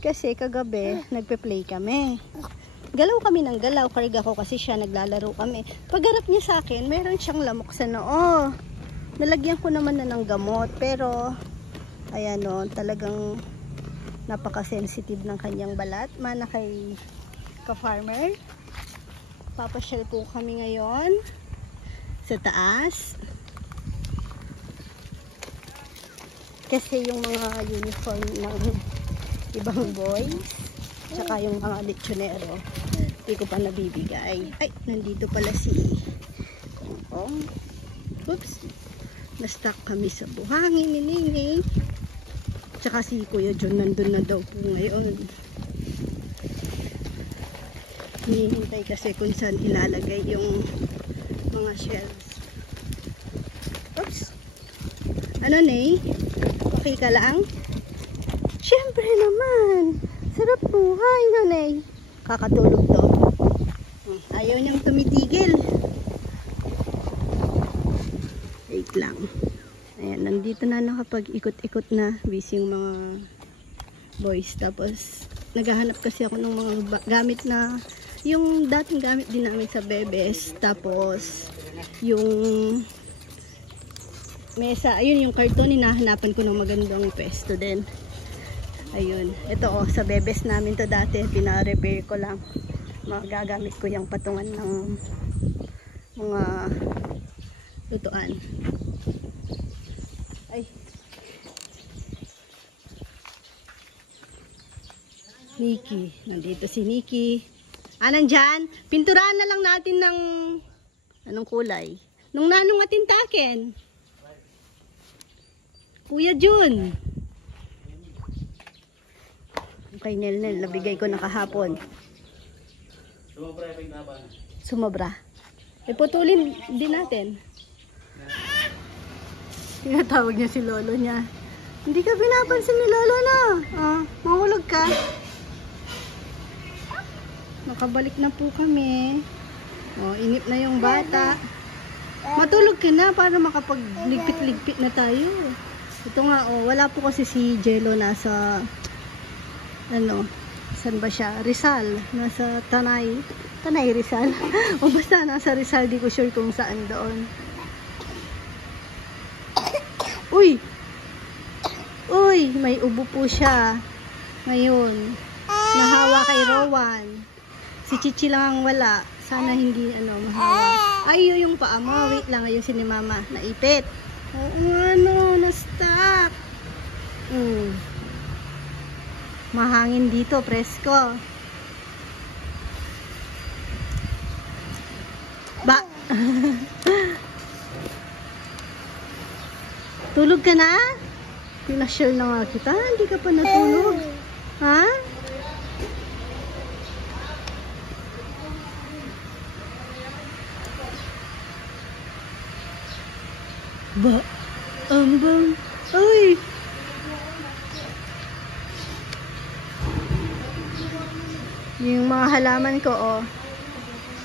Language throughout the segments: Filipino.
Kasi kagabi, nagpe-play kami. Galaw kami ng galaw. Karga ko kasi siya, naglalaro kami. Pagharap niya sa akin, meron siyang lamok sa noo. Nalagyan ko naman na ng gamot. Pero, ayan o, talagang napaka-sensitive ng kanyang balat. Mana kay ka-farmer. Papasyal po kami ngayon sa taas. Kasi yung mga uniform ng ibang boys, tsaka yung mga lechonero, hindi ko pa nabibigay. Ay, nandito pala si Pongpong. Oops, na-stuck kami sa buhangin ni Nini. Tsaka si Kuya John nandun na daw po ngayon. Hinihintay kasi kung saan ilalagay yung mga shells. Oops, ano Nay? Okay ka lang? Siyempre naman. Sarap buhay, nanay. Kakatulog to. Ayaw niyang tumitigil. Wait lang. Ayan, nandito na nakapag-ikot-ikot na. Busy yung mga boys. Tapos, naghahanap kasi ako ng mga gamit na yung dating gamit din namin sa bebes. Tapos, yung mesa, ayun yung karton, hinahanapan ko ng magandang pwesto din. Ayun, ito sa bebes namin to dati, pina-repair ko lang. Magagamit ko yung patungan ng mga lutuan. Ay. Nikki, nandito si Nikki. Nandyan? Pinturahan na lang natin ng anong kulay? Nung nanong atintaken. Kuya Jun. Okay, Nel, nabigay ko na kahapon. Sumobra yung taba na. Sumobra. Putulin din natin. Tinatawag niya si lolo niya. Hindi ka pinapansin ni lolo na. Mahulog ka. Nakabalik na po kami. Inip na yung bata. Matulog ka na para makapagligpit-ligpit na tayo. Ito nga, wala po kasi si Jello nasa, saan ba siya? Rizal. Nasa Tanay Rizal. O basta nasa Rizal, di ko sure kung saan doon. Uy! Uy! May ubo po siya. Ngayon. Nahawa kay Rowan. Si Chichi lang ang wala. Sana hindi, mahawa. Ay, yung paa mo. Wait lang, ayusin ni Mama. Naipit. Oo, na-stuck. Mahangin dito, presko. Ba? Tulog ka na? Pinasyal na nga kita. Hindi ka pa natulog. Ha? Ba? Ambang. Ay! Yung mga halaman ko,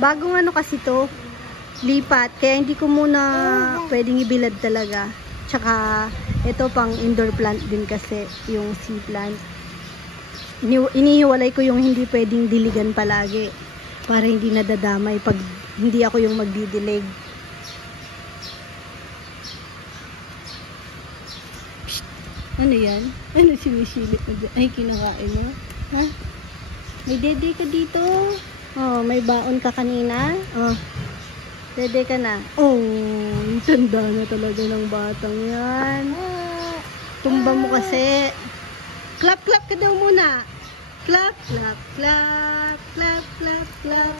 bagong kasi to, lipat. Kaya hindi ko muna pwedeng ibilad talaga. Tsaka, ito pang indoor plant din kasi, yung sea plant. Inihiwalay ko yung hindi pwedeng diligan palagi. Para hindi nadadamay pag hindi ako yung magdidilig. Ano yan? Ano sinisilip mo dyan? Ay, kinakain mo? Ha? May dede ka dito? May baon ka kanina? Dede ka na? Tanda na talaga ng batang yan. Tumba mo kasi. Clap, clap ka daw muna. Clap, clap, clap, clap, clap, clap.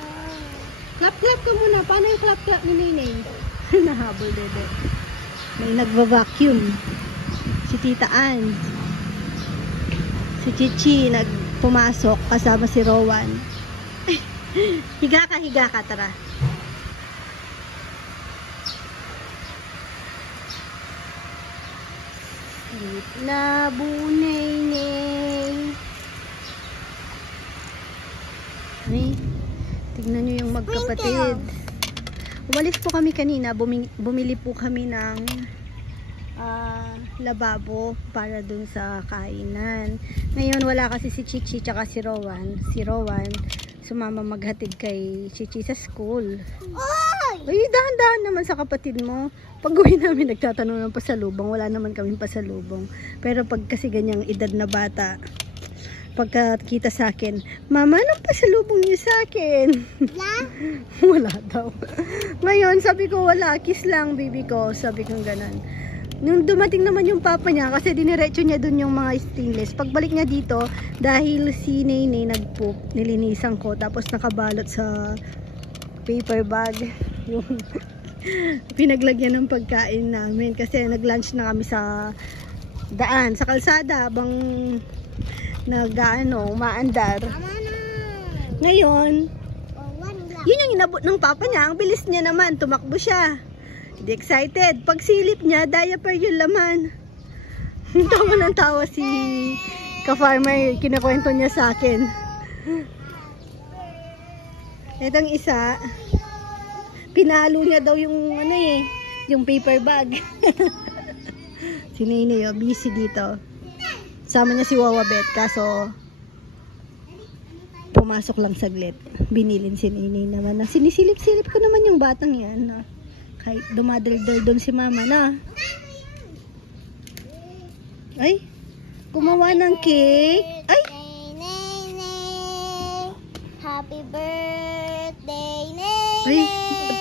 Clap, clap ka muna. Paano yung clap, clap ni Neneng? Nahabol, dede. May nagva-vacuum. Si Tita Ann. Si Chichi nagpumasok kasama si Rowan. Higa ka, tara. Sweet na bunay. Ay, tignan nyo yung magkapatid. Umalis po kami kanina, bumili po kami ng lababo para dun sa kainan. Ngayon wala kasi si Chichi tsaka si Rowan. Si Rowan sumama maghatid kay Chichi sa school. Ay, dahan-dahan naman sa kapatid mo. Pag uwi namin nagtatanong ng pasalubong, wala naman kaming pasalubong. Pero pag kasi ganyang edad na bata, pagkakita sa akin, Mama, anong pasalubong niyo sa akin? Wala daw. Ngayon, sabi ko, wala, kiss lang, baby ko. Sabi ko ganon. Nung dumating naman yung papa niya, kasi diniretso niya dun yung mga stainless. Pagbalik niya dito, dahil si Nene nagpoop, nilinisan ko, tapos nakabalot sa paper bag yung pinaglagyan ng pagkain namin. Kasi nag-lunch na kami sa daan, sa kalsada, habang umaandar. Ngayon, yun yung inabot ng papa niya. Ang bilis niya naman, tumakbo siya. Hindi excited. Pag silip niya, diaper yung laman. Tawa ng tawa si ka-farmer. Kinakwento niya sa akin. Itong isa, pinalo niya daw yung yung paper bag. Si Nene, busy dito. Sama niya si Wawa Bet, kaso pumasok lang saglit. Binilin si Nene naman. Sinisilip-silip ko naman yung batang yan. Kahit dumadaldal doon si Mama na. Ay, gumawa ng cake. Ay! Happy birthday, Nene! Ay,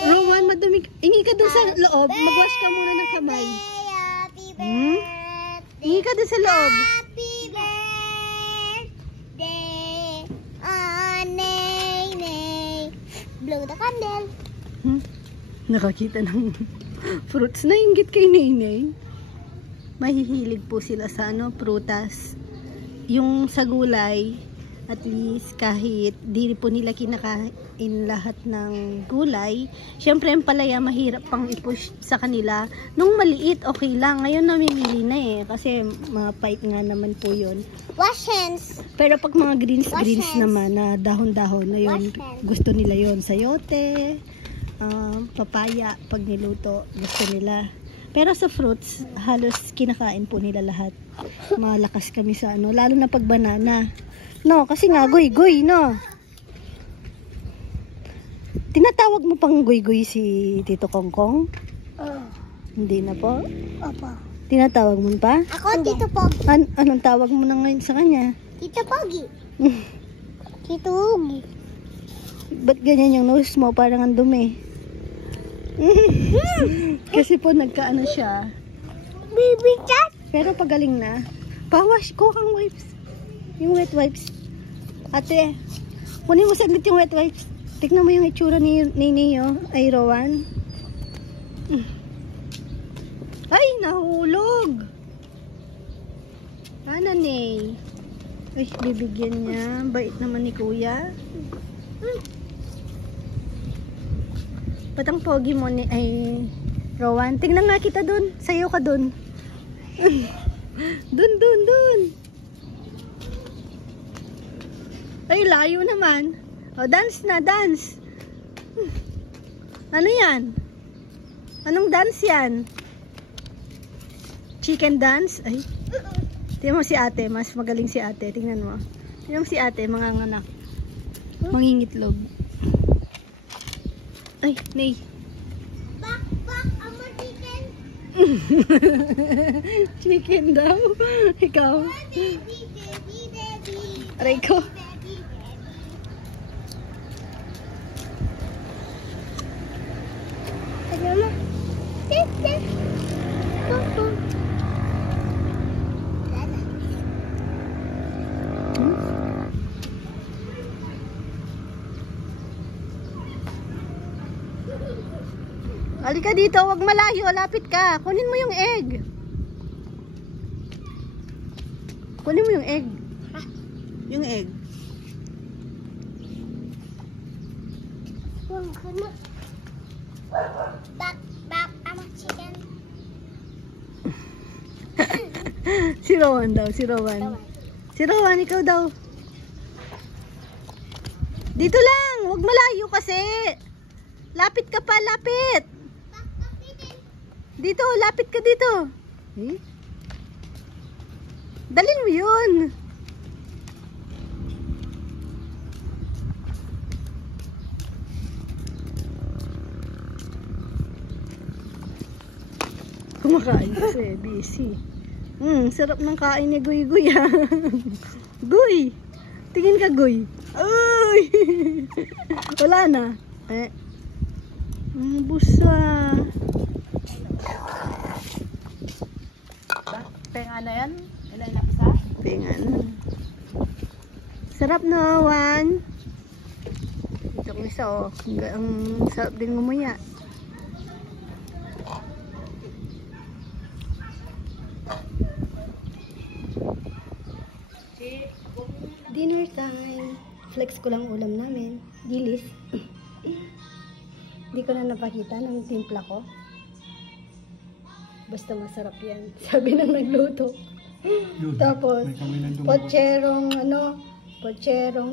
Rowan, madumi. Ingi ka doon sa loob. Mag-wash ka muna ng kamay. Happy birthday! Ingi ka doon sa loob. Happy birthday, Nene! Blow the candle! Nakakita ng fruits na inggit kay Nene. Mahihilig po sila sa prutas. Yung sa gulay, at least kahit di po nila kinakain lahat ng gulay, syempre ang palaya mahirap pang i-push sa kanila. Nung maliit, okay lang. Ngayon namimili na kasi mapait nga naman po yun. Wash hands! Pero pag mga greens hands. naman na dahon-dahon na yun, Wash hands. gusto nila yun. Sayote, papaya, pag niluto, gusto nila. Pero sa fruits, halos kinakain po nila lahat. Malakas kami sa lalo na pag banana. No, kasi nga goy-goy, no? Tinatawag mo pang goy-goy si Tito Kongkong? Hindi na po? Opo. Tinatawag mo pa? Ako, Tito Pogi. Anong tawag mo na ngayon sa kanya? Tito Pogi. Tito Pogi. Ba't ganyan yung nose mo? Parang ang dumi. Kasi po nagkaano siya. Baby cat. Pero pagaling na. Pawash ko kang wipes. Yung wet wipes. Ate, kunin mo saglit yung wet wipes. Tignan mo yung itsura ni Neo. Ay, Rowan. Ay, nahulog. Ano, Ney? Ay, bibigyan niya. Bait naman ni Kuya. Ba't ang pogi mo Rowan? Tingnan nga kita dun. Sayo ka dun. Dun. Ay, layo naman. O, dance na, dance. Ano yan? Anong dance yan? Chicken dance? Ay. Tingnan mo si ate. Mas magaling si ate. Tingnan mo. Tingnan mo si ate. Manganganak. Mangingitlog. Ay, Ney. Bak, I'm a chicken. Chicken daw. Ikaw. Baby. Aray ko. Ano mo? Tete. Papa. Halika dito, wag malayo, lapit ka. Kunin mo yung egg. Kunin mo yung egg. Yung egg. Bak, I'm a chicken. Si Rowan daw, si Rowan. Si Rowan, ikaw daw. Dito lang, wag malayo kasi. Lapit ka pa, lapit. Dito, lapit ka dito. Eh? Dalin mo yun. Kumakain kasi, busy. Sarap ng kain ni Guy Guy ha. Guy! Tingin ka Guy. Ay! Wala na. Busa. Penga na yan? Ilan na pisa? Pengan. Sarap na, Wan. Ito kong isa, oh. Ang sarap din ngumuya. Dinner time. Flex ko lang ulam namin. Dilis. Hindi ko na napakita ng timpla ko. Basta masarap yan. Sabi ng nagluto. Tapos, potcherong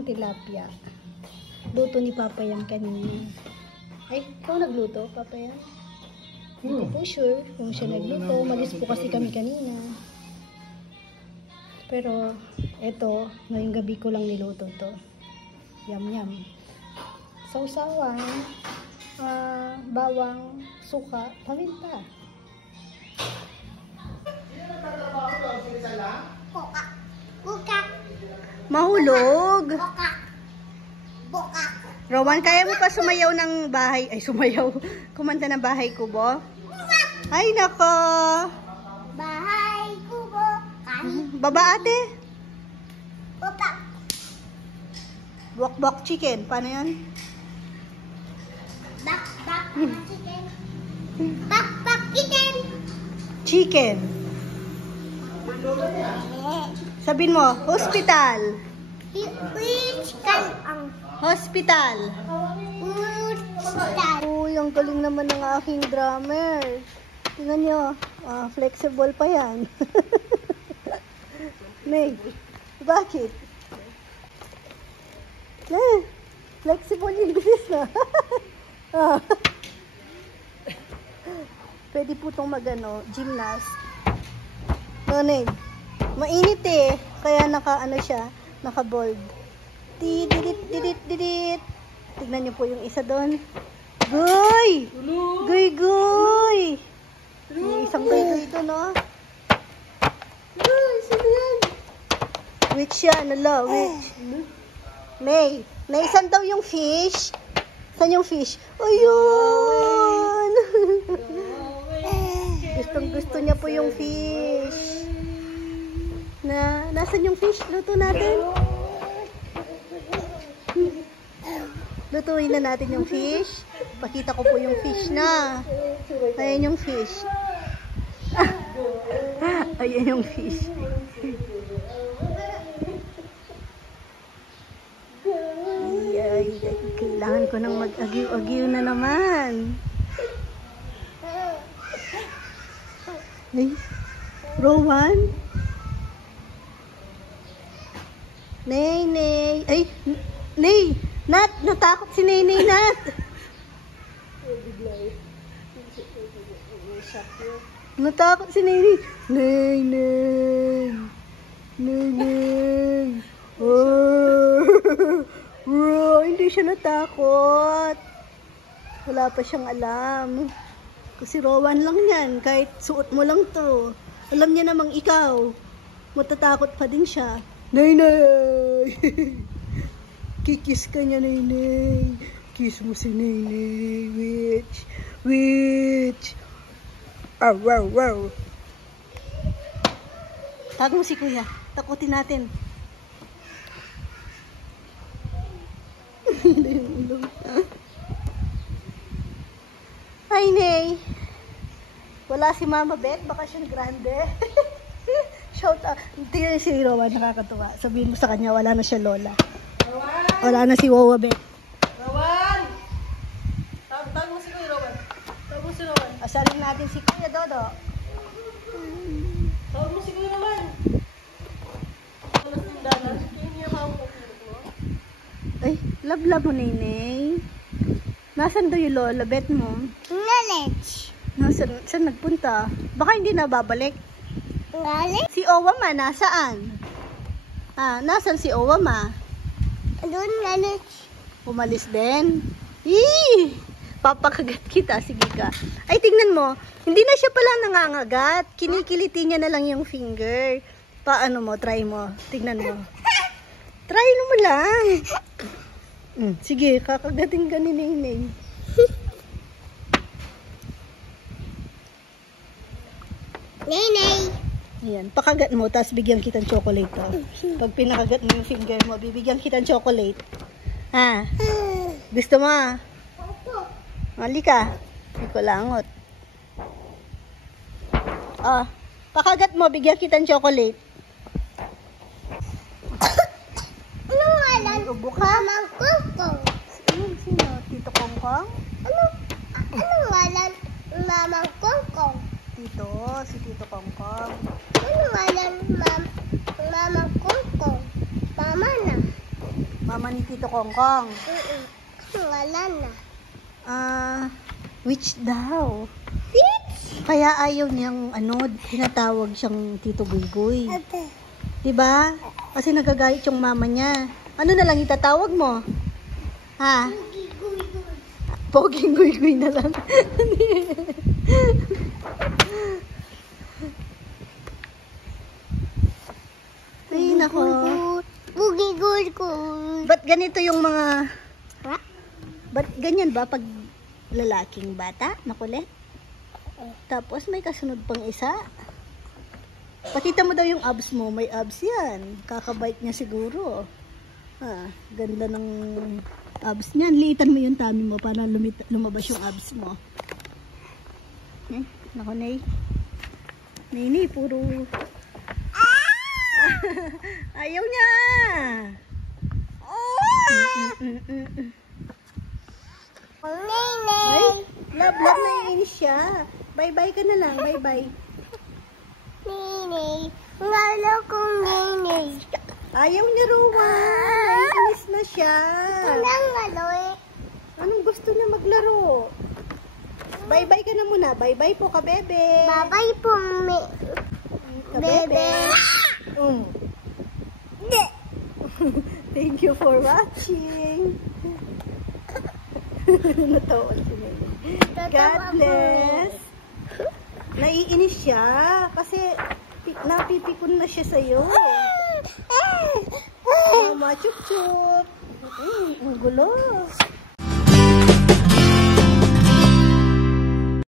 tilapia. Luto ni Papa yan kanina. Ay, ikaw nagluto, Papa yan? Hindi po sure kung siya nagluto. Malis po kasi kami kanina. Pero, eto, ngayong gabi ko lang niluto to. Yum yum. Sausawan, bawang, suka, paminta. Buka. Buka. Mahulog! Buka. Buka. Rowan, kaya mo pa sumayaw ng bahay? Ay, sumayaw. Kumanta ng bahay kubo? Ay, nako! Bahay kubo. Kahit Baba ate! buka. Bok-bok chicken. Paano yan? Bak chicken. Bak chicken. Chicken. Sabihin mo, hospital. Which kan ang Hospital. hospital. Uy, ang galing naman ng aking drummer. Tingnan nyo, flexible pa yan. May, bakit? Flexible yung bilis na. Pwede po itong gymnast. Noneg, mainit eh. Kaya naka-bold. Didit. Tignan niyo po yung isa doon. Guy! Guy! May isang guy doon, no? Guy, sino yan? Which yan? Ala, which? May, saan daw yung fish? Saan yung fish? Ayun! Gustong-gusto niya po yung fish. Nasaan yung fish? Luto natin. Lutuin na natin yung fish. Pakita ko po yung fish na. Ayan yung fish. Ayan yung fish. Ay, kailangan ko nang mag-agiw-agiw na naman. Ay, Rowan? Nay. Ay, Nay! Nat! Natakot si Nay, Nat! Natakot si Nay. Nay. Oh! Bro, hindi siya natakot. Wala pa siyang alam. Kasi Rowan lang yan. Kahit suot mo lang to. Alam niya namang ikaw. Matatakot pa din siya. Nay! Kikis ka niya, Nay. Kiss mo si Nay. Witch. Wow. Tawag mo si Kuya. Takutin natin. Hi, Nay. Wala si Mama Beth. Bakasyon grande. Shout out. Tingnan si Rowan. Nakakatuwa. Sabihin mo sa kanya, wala na siya lola. Wala na si Wawa Beth. Rowan! Tawag mo si Kuya Rowan. Tawag mo si Rowan. Asalin natin si Kuya Dodo. Tawag mo si Kuya Rowan. Ay, love mo, Nenay. Nasaan daw yung lola Beth mo? Knowledge. Saan nagpunta? Baka hindi na babalik. Galing. Si Owama, nasaan? Nasaan si Owama? Doon galing. Umalis din. Ih! Papakagat kita. Sige ka. Ay, tingnan mo. Hindi na siya pala nangangagat. Kinikiliti niya na lang yung finger. Paano mo? Try mo. Tingnan mo. Try mo lang. Sige, kakagatin ka ni Neneng. Nenay. Ayan, pakagat mo, tapos bigyan kitang chocolate to. Pag pinakagat mo yung finger mo, bibigyan kitang chocolate. Gusto mo? Opo. Halika. Hindi ko langot. Pakagat mo, bigyan kitang chocolate. Anong ngalan? Ubo ka? Mamang Kongkong. Sino? Tito Kongkong? Anong ngalan? Mamang Kongkong. Tito, si Tito Kongkong. Anong ngalan? Mamang Kongkong. Mama na. Mama ni Tito Kongkong. Anong ngalan na? Which daw? Kaya ayaw niyang, tinatawag siyang Tito Guyguy. Ate. Diba? Kasi nagagayat yung mama niya. Ano na lang itatawag mo? Poging Guyguy na lang. Ay, nako. Bugigul-gul. Ba't ganito yung mga... Ba't ganyan ba pag lalaking bata? Makulit? Tapos may kasunod pang isa. Pakita mo daw yung abs mo. May abs yan. Kakabite niya siguro. Ganda ng abs niyan. Liitan mo yung tummy mo para lumabas yung abs mo. Nako, Nay. Nay, puro... Ayaw niya! Ay, love, naiinis siya. Bye-bye ka na lang. Bye-bye. Nenay. Ngalo kong nenay. Ayaw niya, Rowan. Naiinis na siya. Anong ngalo eh? Anong gusto niya maglaro? Bye-bye ka na muna. Bye-bye po, kabebe. Babay po, Kabebe. Thank you for watching. Natawa si Nene. God bless. Naiinis siya kasi napipikon na siya sa'yo. Mama, chup-chup. Ang gulo.